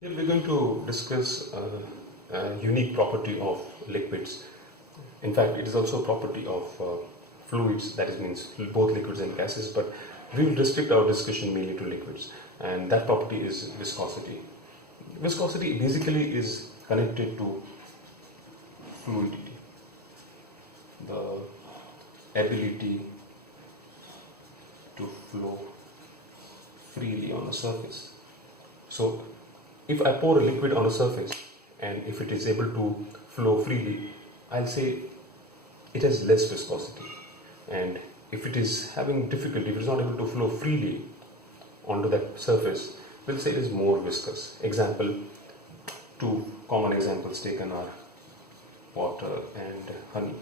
Here we're going to discuss a unique property of liquids. In fact, it is also a property of fluids, that is means both liquids and gases, but we will restrict our discussion mainly to liquids, and that property is viscosity. Viscosity basically is connected to fluidity, the ability to flow freely on a surface. So if I pour a liquid on a surface and if it is able to flow freely, I'll say it has less viscosity. And if it is having difficulty, if it is not able to flow freely onto that surface, we'll say it is more viscous. Example, two common examples taken are water and honey.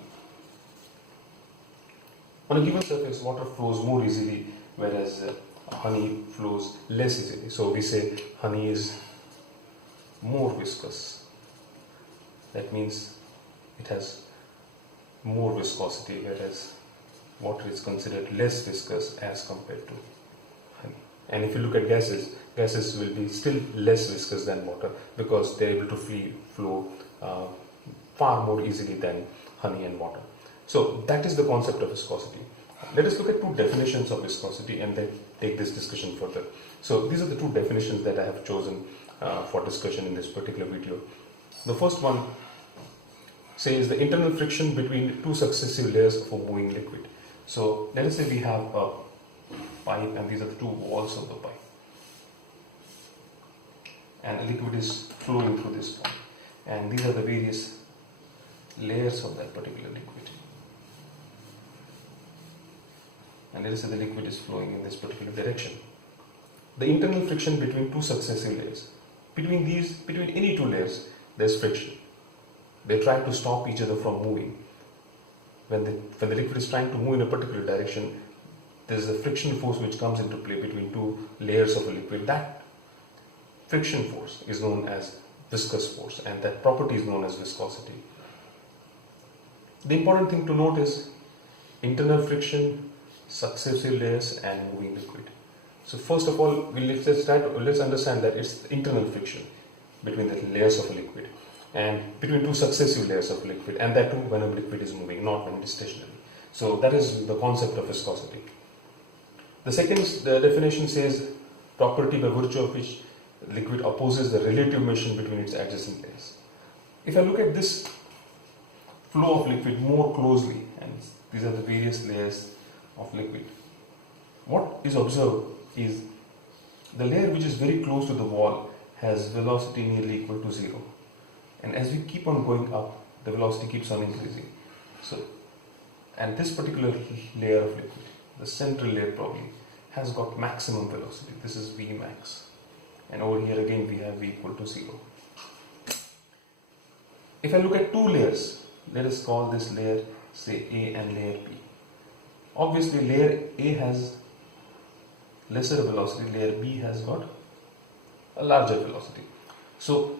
On a given surface, water flows more easily, whereas honey flows less easily. So we say honey is more viscous. That means it has more viscosity, whereas water is considered less viscous as compared to honey. And if you look at gases, gases will be still less viscous than water because they are able to flow far more easily than honey and water. So that is the concept of viscosity. Let us look at two definitions of viscosity and then take this discussion further. So these are the two definitions that I have chosen for discussion in this particular video. The first one says the internal friction between two successive layers of a moving liquid. So let us say we have a pipe and these are the two walls of the pipe, and a liquid is flowing through this pipe, and these are the various layers of that particular liquid, and let us say the liquid is flowing in this particular direction. The internal friction between two successive layers, between any two layers, there is friction. They try to stop each other from moving. When the liquid is trying to move in a particular direction, there is a friction force which comes into play between two layers of a liquid. That friction force is known as viscous force, and that property is known as viscosity. The important thing to note is internal friction, successive layers, and moving liquid. So first of all, let's understand that it's internal friction between the layers of a liquid and between two successive layers of liquid, and that too when a liquid is moving, not when it is stationary. So that is the concept of viscosity. The second definition says property by virtue of which liquid opposes the relative motion between its adjacent layers. If I look at this flow of liquid more closely, and these are the various layers of liquid, what is observed is the layer which is very close to the wall has velocity nearly equal to 0, and as we keep on going up, the velocity keeps on increasing. So, and this particular layer of liquid, the central layer probably, has got maximum velocity. This is V max, and over here again we have V equal to 0. If I look at two layers, let us call this layer say A and layer B. Obviously layer A has lesser velocity, layer B has got a larger velocity. So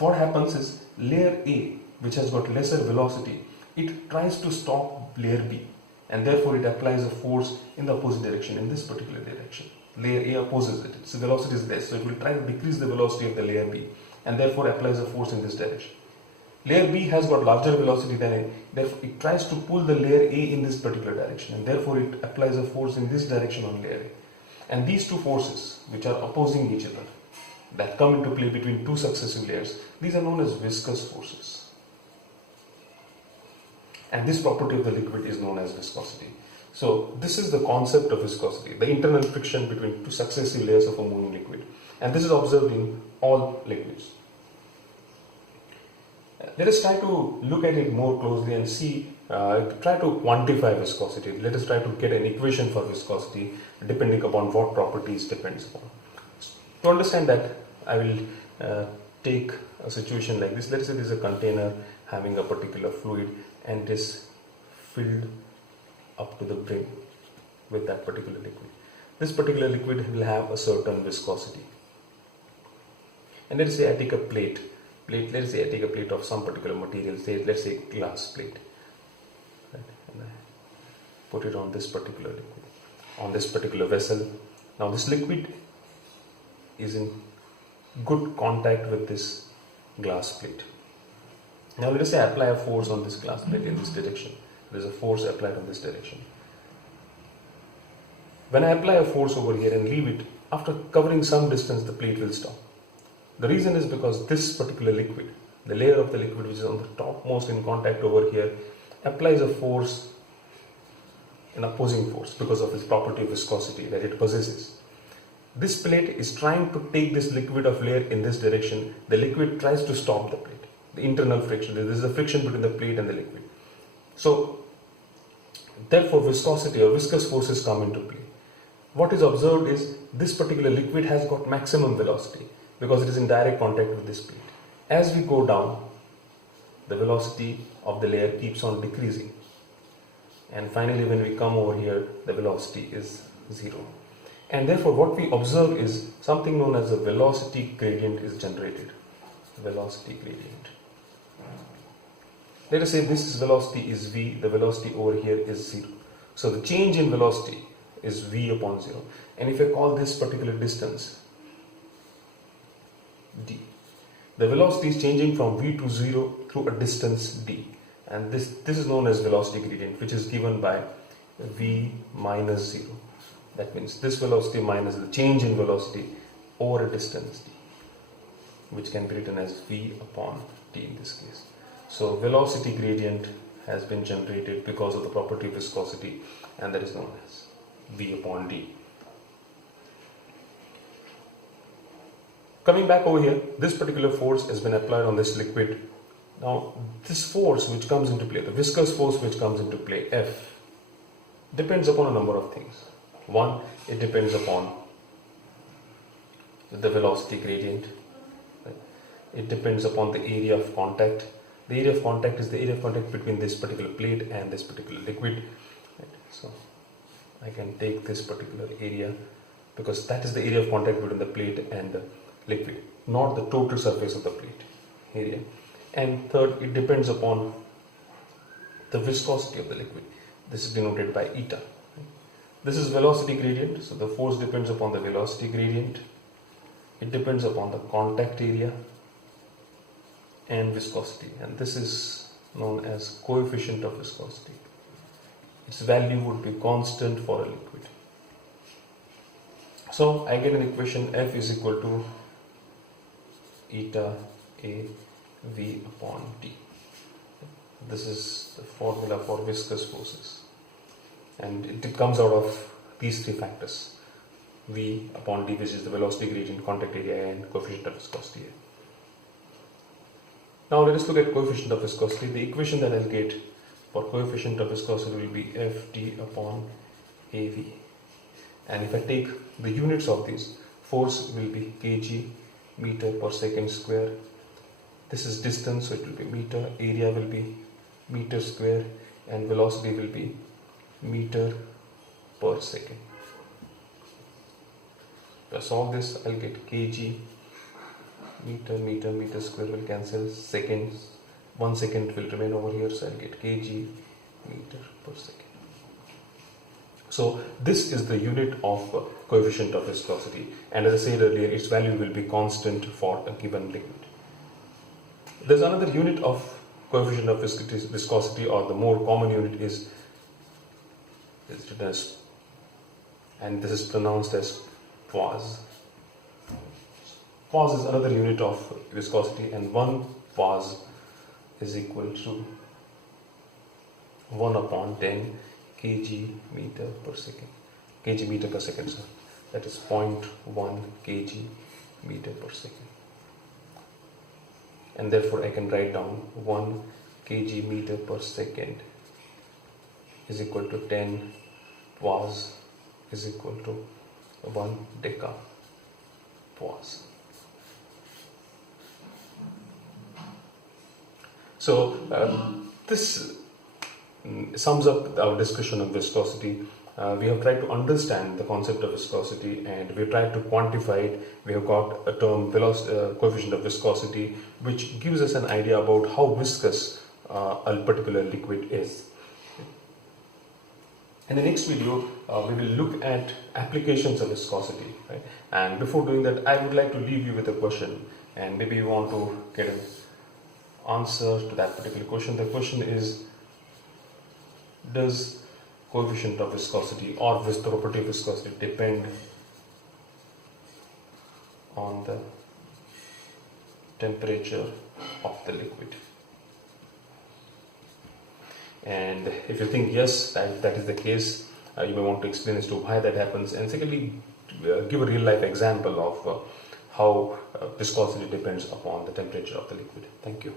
what happens is layer A, which has got lesser velocity, it tries to stop layer B, and therefore it applies a force in the opposite direction, in this particular direction. Layer A opposes it, its velocity is less, so it will try to decrease the velocity of the layer B, and therefore applies a force in this direction. Layer B has got larger velocity than A, therefore it tries to pull the layer A in this particular direction, and therefore it applies a force in this direction on layer A. And these two forces, which are opposing each other, that come into play between two successive layers, these are known as viscous forces. And this property of the liquid is known as viscosity. So this is the concept of viscosity, the internal friction between two successive layers of a moving liquid. And this is observed in all liquids. Let us try to look at it more closely and see, try to quantify viscosity. Let us try to get an equation for viscosity depending upon what properties depends upon. To understand that, I will take a situation like this. Let us say this is a container having a particular fluid and it is filled up to the brim with that particular liquid. This particular liquid will have a certain viscosity. And let us say I take a plate. Let's say I take a plate of some particular material, let's say glass plate, right? And I put it on this particular liquid, on this particular vessel. Now this liquid is in good contact with this glass plate. Now let us say I apply a force on this glass plate in this direction. There is a force applied on this direction. When I apply a force over here and leave it, after covering some distance, the plate will stop. The reason is because this particular liquid, the layer of the liquid which is on the topmost in contact over here, applies a force, an opposing force, because of its property of viscosity that it possesses. This plate is trying to take this liquid of layer in this direction. The liquid tries to stop the plate. The internal friction, there is a friction between the plate and the liquid. So, therefore viscosity or viscous forces come into play. What is observed is this particular liquid has got maximum velocity because it is in direct contact with this plate. As we go down, the velocity of the layer keeps on decreasing. And finally, when we come over here, the velocity is 0. And therefore, what we observe is something known as a velocity gradient is generated. Velocity gradient. Let us say this velocity is v, the velocity over here is 0. So the change in velocity is v upon 0. And if I call this particular distance d, the velocity is changing from v to 0 through a distance d. And this is known as velocity gradient, which is given by v minus 0. That means this velocity minus the change in velocity over a distance d, which can be written as v upon t in this case. So velocity gradient has been generated because of the property of viscosity, and that is known as v upon d. Coming back over here, this particular force has been applied on this liquid. Now this force which comes into play, the viscous force which comes into play, F, depends upon a number of things. One, it depends upon the velocity gradient. It depends upon the area of contact. The area of contact is the area of contact between this particular plate and this particular liquid. So I can take this particular area because that is the area of contact between the plate and the liquid, not the total surface of the plate area. And third, it depends upon the viscosity of the liquid. This is denoted by eta. This is velocity gradient, so the force depends upon the velocity gradient. It depends upon the contact area and viscosity, and this is known as coefficient of viscosity. Its value would be constant for a liquid. So I get an equation F is equal to eta A V upon T. This is the formula for viscous forces, and it comes out of these three factors: V upon D, which is the velocity gradient, contact area, and coefficient of viscosity. Now let us look at coefficient of viscosity. The equation that I'll get for coefficient of viscosity will be Ft upon Av. And if I take the units of these, force will be kg meter per second square. This is distance, so it will be meter. Area will be meter square, and velocity will be meter per second. If I solve this, I'll get kg meter square will cancel, seconds, 1 second will remain over here, so I'll get kg meter per second. So this is the unit of coefficient of viscosity, and as I said earlier, its value will be constant for a given liquid. There's another unit of coefficient of viscosity, or the more common unit is written as, and this is pronounced as poise. Poise is another unit of viscosity, and 1 poise is equal to 1 upon 10 kg meter per second. Kg meter per second, sir. That is 0.1 kg meter per second. And therefore I can write down 1 kg meter per second is equal to 10 poise is equal to 1 deca poise. So this sums up our discussion of viscosity. We have tried to understand the concept of viscosity, and we have tried to quantify it. We have got a term coefficient of viscosity, which gives us an idea about how viscous a particular liquid is. In the next video, we will look at applications of viscosity, right? And before doing that, I would like to leave you with a question, and maybe you want to get an answer to that particular question. The question is, does coefficient of viscosity or the property of viscosity depend on the temperature of the liquid? And if you think yes, that is the case, you may want to explain as to why that happens, and secondly, give a real life example of how viscosity depends upon the temperature of the liquid. Thank you.